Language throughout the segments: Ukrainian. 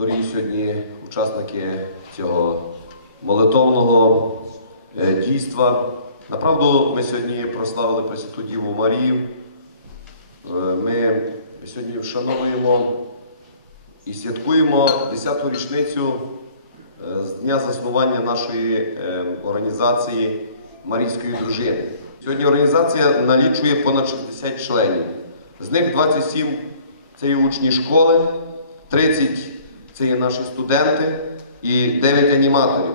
Дорогі сьогодні учасники цього молитовного е, дійства. Направду ми сьогодні прославили Пресвяту Діву Марію. Е, Ми сьогодні вшановуємо і святкуємо 10-ту річницю е, з дня заснування нашої організації Марійської дружини. Сьогодні організація налічує понад 60 членів. З них 27 це є учні школи, 30 це є наші студенти і 9 аніматорів.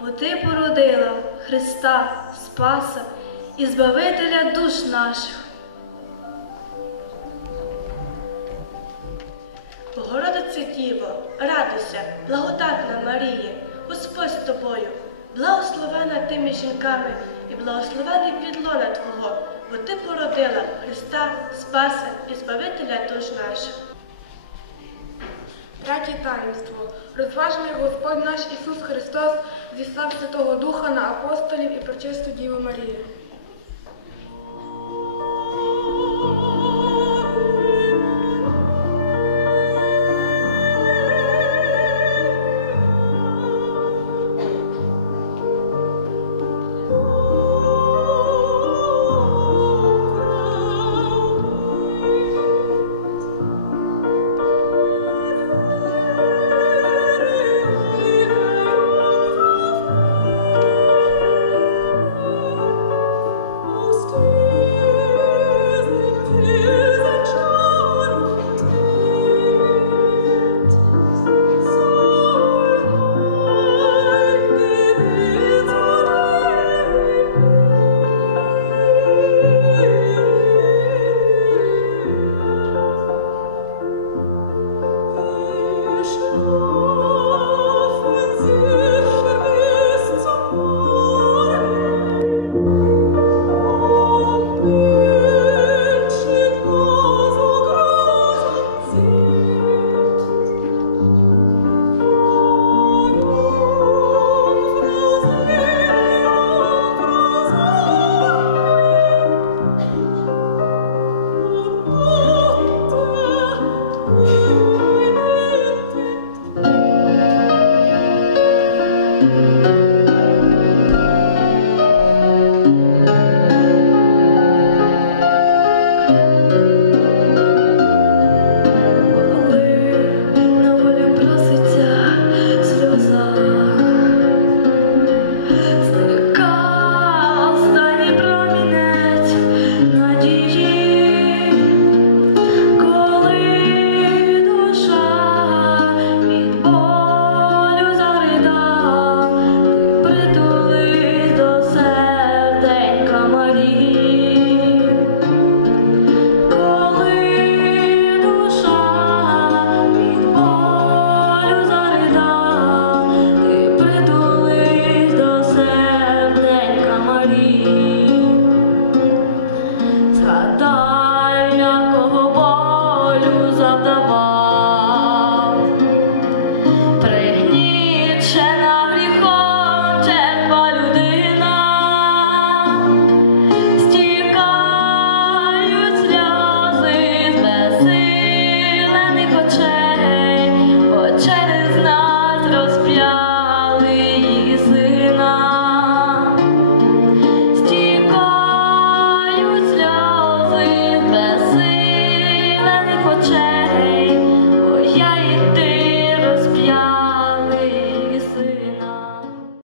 бо Ти породила Христа, Спаса і Збавителя душ наших. Богородице Діво, радуйся, благодатна Марія, Господь з тобою, благословена ти між жінками і благословений плід лона Твого, бо Ти породила Христа, Спаса і Збавителя душ наших. Третє таїнство. Розважений Господь наш Ісус Христос зіслав Святого Духа на апостолів і прочисту Діву Марію. da da